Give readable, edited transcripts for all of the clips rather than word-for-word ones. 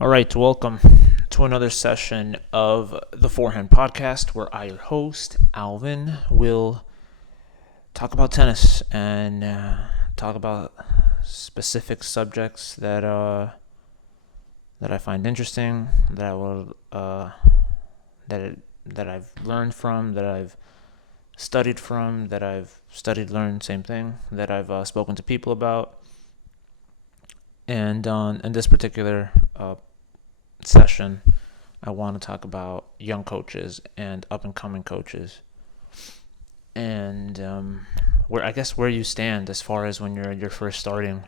All right, welcome to another session of the Forehand Podcast, where I, your host, Alvin, will talk about tennis and talk about specific subjects that I find interesting, that I will that I've learned from, that I've studied from, that I've studied, learned, same thing, that I've spoken to people about. And in this particular session, I want to talk about young coaches and up-and-coming coaches, and where you stand as far as when you're first starting.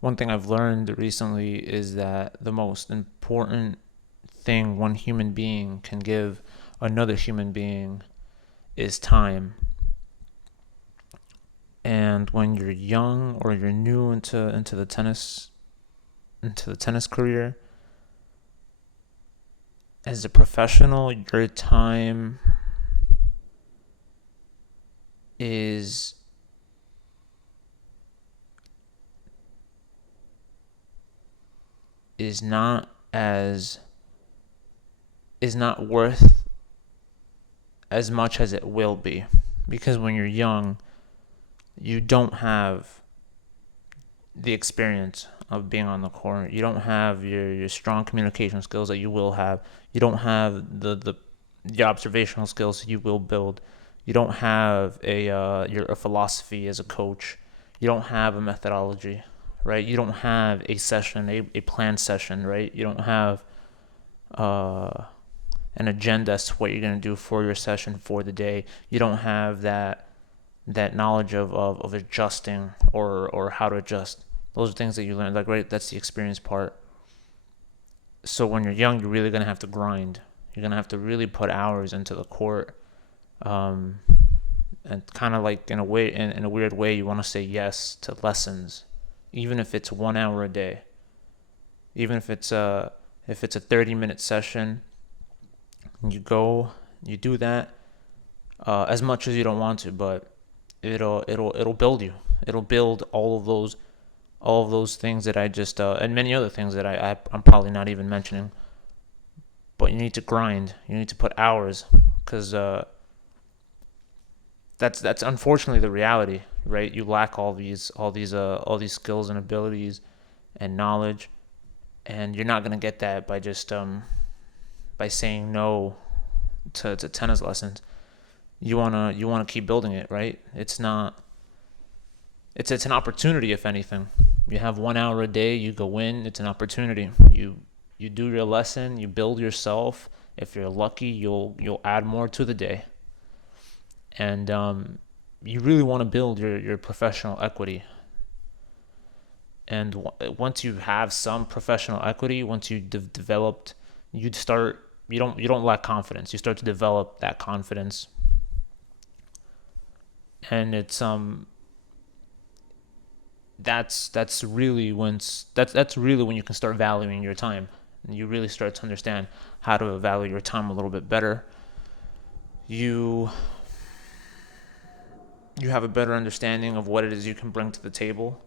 One thing I've learned recently is that the most important thing one human being can give another human being is time. And when you're young or you're new into the tennis career, as a professional, your time is not worth as much as it will be, because when you're young, you don't have the experience of being on the court. You don't have your strong communication skills that you will have. You don't have the observational skills you will build. You don't have a philosophy as a coach. You don't have a methodology, right? You don't have a session, a planned session, right? You don't have an agenda as to what you're going to do for your session for the day. You don't have that knowledge of adjusting or how to adjust. Those are things that you learn. Like, right, that's the experience part. So when you're young, you're really going to have to grind. You're going to have to really put hours into the court. And kind of like in a weird way, you want to say yes to lessons, even if it's 1 hour a day. Even if it's a 30-minute session, you go, you do that as much as you don't want to, but it'll build you. It'll build all of those things that I just and many other things that I'm probably not even mentioning. But you need to grind. You need to put hours, because that's unfortunately the reality, right? You lack all these skills and abilities and knowledge, and you're not gonna get that by just by saying no to tennis lessons. You wanna keep building it, right? It's an opportunity, if anything. You have 1 hour a day, you go in, it's an opportunity. You do your lesson, you build yourself. If you're lucky, you'll add more to the day. And you really want to build your professional equity. And once you have some professional equity, once you developed, you don't lack confidence. You start to develop that confidence. And it's that's really when you can start valuing your time. And you really start to understand how to value your time a little bit better. You have a better understanding of what it is you can bring to the table,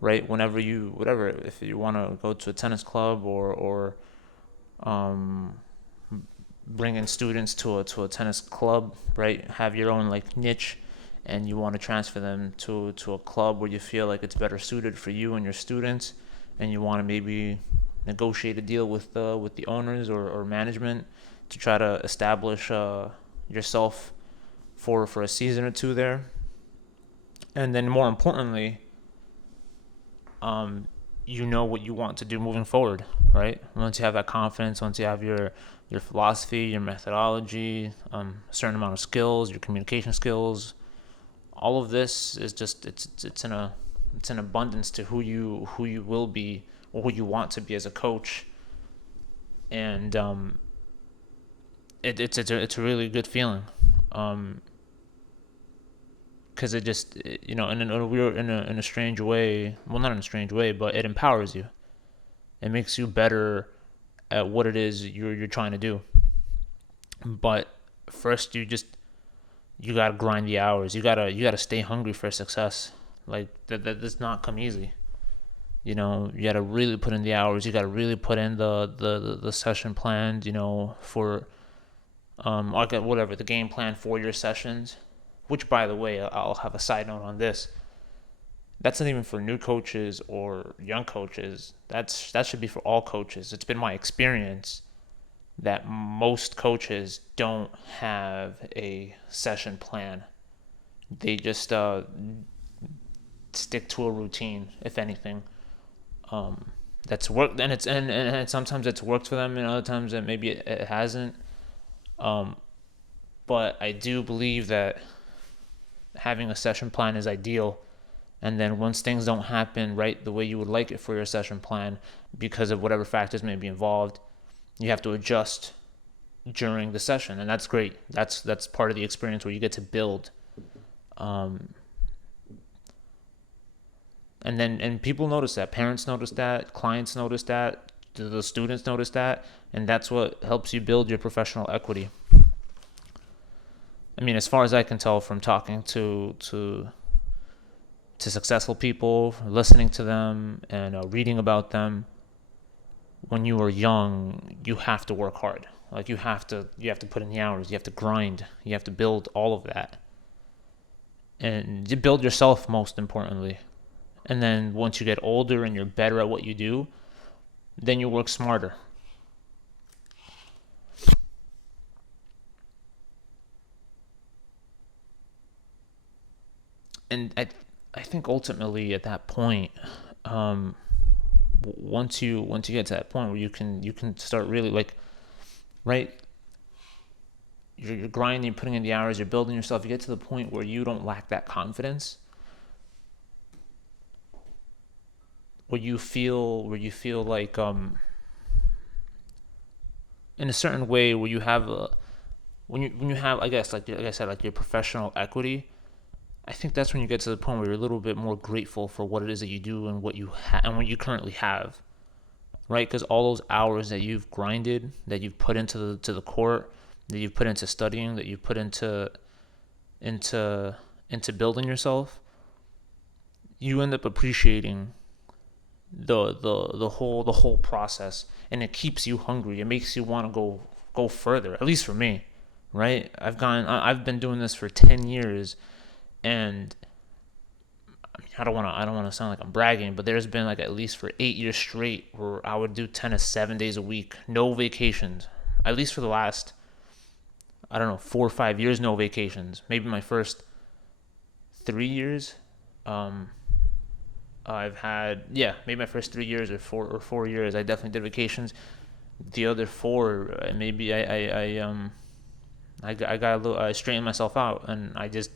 right? If you want to go to a tennis club or bring in students to a tennis club, right? Have your own like niche, and you want to transfer them to a club where you feel like it's better suited for you and your students, and you want to maybe negotiate a deal with the owners or management to try to establish yourself for a season or two there. And then more importantly, you know what you want to do moving forward, right? Once you have that confidence, once you have your philosophy, your methodology, a certain amount of skills, your communication skills, all of this is just it's an abundance to who you will be, or who you want to be as a coach. And it's a really good feeling, because it just, in a strange way, well, not in a strange way, but it empowers you. It makes you better at what it is you're trying to do. But first, you gotta grind the hours. You gotta stay hungry for success. Like that does not come easy. You know, you got to really put in the hours. You got to really put in the session plans, you know, for whatever, the game plan for your sessions. Which, by the way, I'll have a side note on this. That's not even for new coaches or young coaches. That should be for all coaches. It's been my experience that most coaches don't have a session plan. They just stick to a routine, if anything. That's worked, and sometimes it's worked for them, and other times that maybe it hasn't. But I do believe that having a session plan is ideal. And then once things don't happen right the way you would like it for your session plan, because of whatever factors may be involved, you have to adjust during the session, and that's great. That's part of the experience where you get to build. And people notice that, parents notice that, clients notice that, the students notice that, and that's what helps you build your professional equity. I mean, as far as I can tell from talking to successful people, listening to them, and reading about them, when you are young, you have to work hard. Like you have to put in the hours, you have to grind, you have to build all of that, and you build yourself most importantly. And then once you get older and you're better at what you do, then you work smarter. And I think ultimately at that point, once you get to that point where you can start really, like, right, you're grinding, putting in the hours, you're building yourself, you get to the point where you don't lack that confidence, where you feel like in a certain way, where you have when you have, I guess, like I said, like your professional equity. I think that's when you get to the point where you're a little bit more grateful for what it is that you do and what you and what you currently have, right? Because all those hours that you've grinded, that you've put into the court, that you've put into studying, that you've put into building yourself, you end up appreciating the whole process, and it keeps you hungry. It makes you want to go further. At least for me, right? I've been doing this for 10 years. And I don't want to sound like I'm bragging, but there's been like at least for 8 years straight where I would do tennis 7 days a week, no vacations. At least for the last, I don't know, 4 or 5 years, no vacations. Maybe my first 3 years, maybe my first 3 years or 4 years, I definitely did vacations. The other 4, maybe I got a little, I straightened myself out, and I just.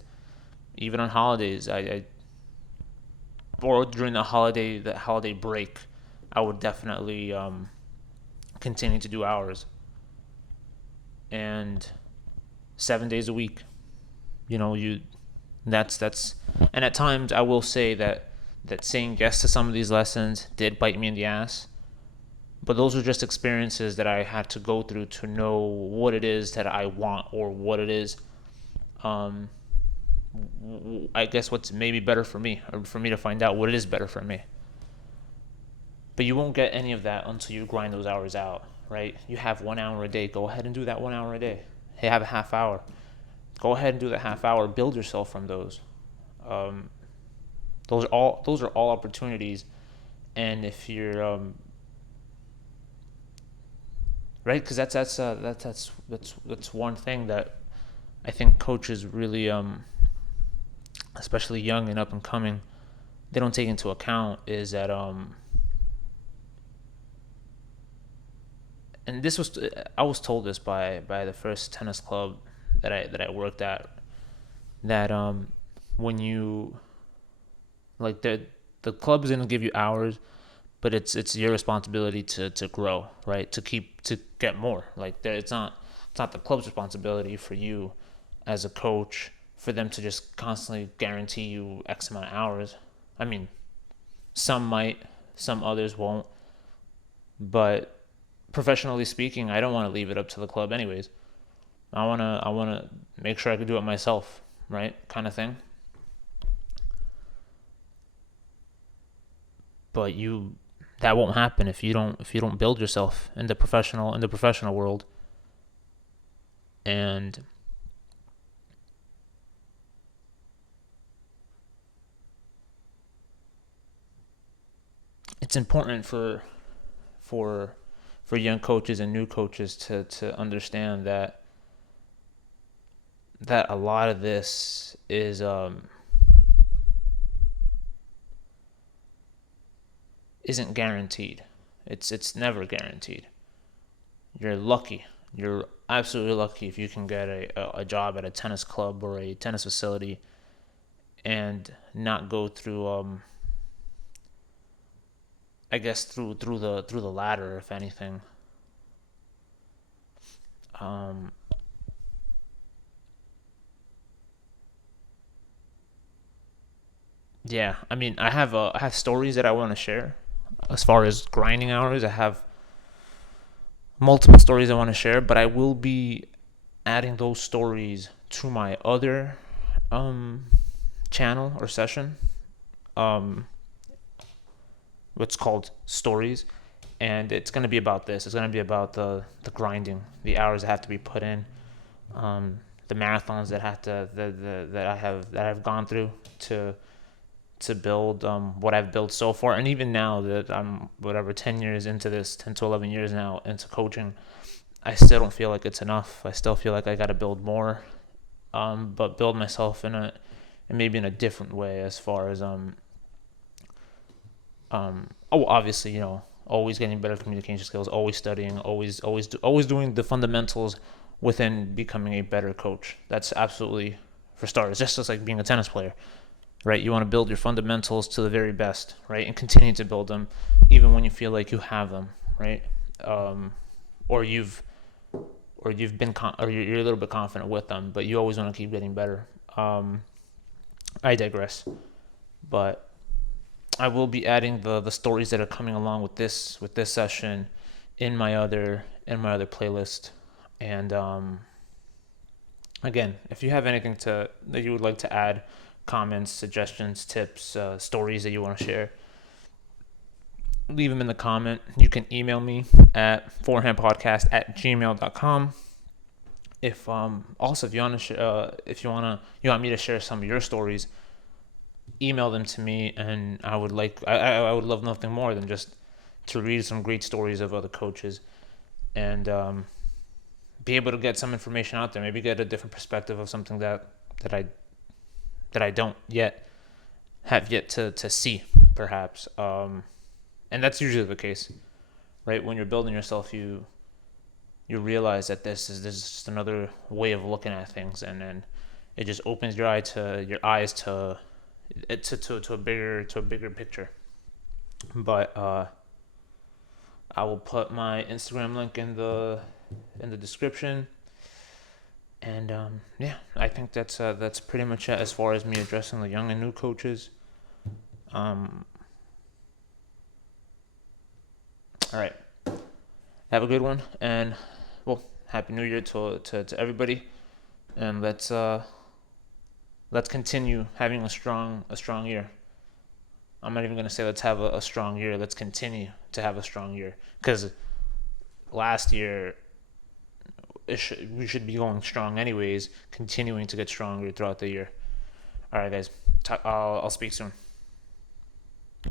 Even on holidays, or during the holiday break, I would definitely continue to do hours. And 7 days a week, you know, that's, and at times I will say that saying yes to some of these lessons did bite me in the ass. But those were just experiences that I had to go through to know what it is that I want, or what it is. I guess what's maybe better for me, or for me to find out what it is better for me. But you won't get any of that until you grind those hours out, right? You have 1 hour a day. Go ahead and do that 1 hour a day. Hey, have a half hour. Go ahead and do that half hour. Build yourself from those. Those are all opportunities. And if you're right, because that's one thing that I think coaches really especially young and up and coming, they don't take into account, is that and I was told this by the first tennis club that I worked at, that when you, like, the club is going to give you hours, but it's your responsibility to grow, right? To get more. Like, it's not the club's responsibility for you as a coach, for them to just constantly guarantee you X amount of hours. I mean, some might, some others won't. But professionally speaking, I don't want to leave it up to the club anyways. I wanna make sure I can do it myself, right? Kind of thing. but that won't happen if you don't build yourself in the professional world. And it's important for young coaches and new coaches to understand that a lot of this isn't guaranteed. It's never guaranteed. You're lucky. You're absolutely lucky if you can get a job at a tennis club or a tennis facility and not go through I guess through the ladder, if anything. Um, yeah, I mean, I have stories that I want to share as far as grinding hours. I have multiple stories I want to share, but I will be adding those stories to my other channel or session. What's called stories, and it's going to be about this. It's going to be about the grinding, the hours that have to be put in, the marathons that I've gone through to build what I've built so far. And even now that I'm 10 years into this, 10 to 11 years now into coaching, I still don't feel like it's enough. I still feel like I got to build more, but build myself in maybe in a different way, as far as obviously, always getting better communication skills, always studying, always doing the fundamentals within becoming a better coach. That's absolutely, for starters, just like being a tennis player, right? You want to build your fundamentals to the very best, right? And continue to build them even when you feel like you have them, right? Or you've been or you're a little bit confident with them, but you always want to keep getting better. I digress, but I will be adding the stories that are coming along with this session in my other playlist. And again, if you have anything that you would like to add, comments, suggestions, tips, stories that you want to share, leave them in the comment. You can email me at forehandpodcast@gmail.com. If also if you want to you want me to share some of your stories, email them to me, and I would love nothing more than just to read some great stories of other coaches and be able to get some information out there, maybe get a different perspective of something that I don't yet to see, perhaps. And that's usually the case, right? When you're building yourself, you realize that this is just another way of looking at things, and then it just opens your eyes to a bigger picture. But I will put my Instagram link in the description, and I think that's pretty much it as far as me addressing the young and new coaches. All right, have a good one, and happy New Year to everybody, and let's continue having a strong year. I'm not even going to say let's have a strong year. Let's continue to have a strong year, because last year we should be going strong anyways, continuing to get stronger throughout the year. All right, guys. I'll speak soon.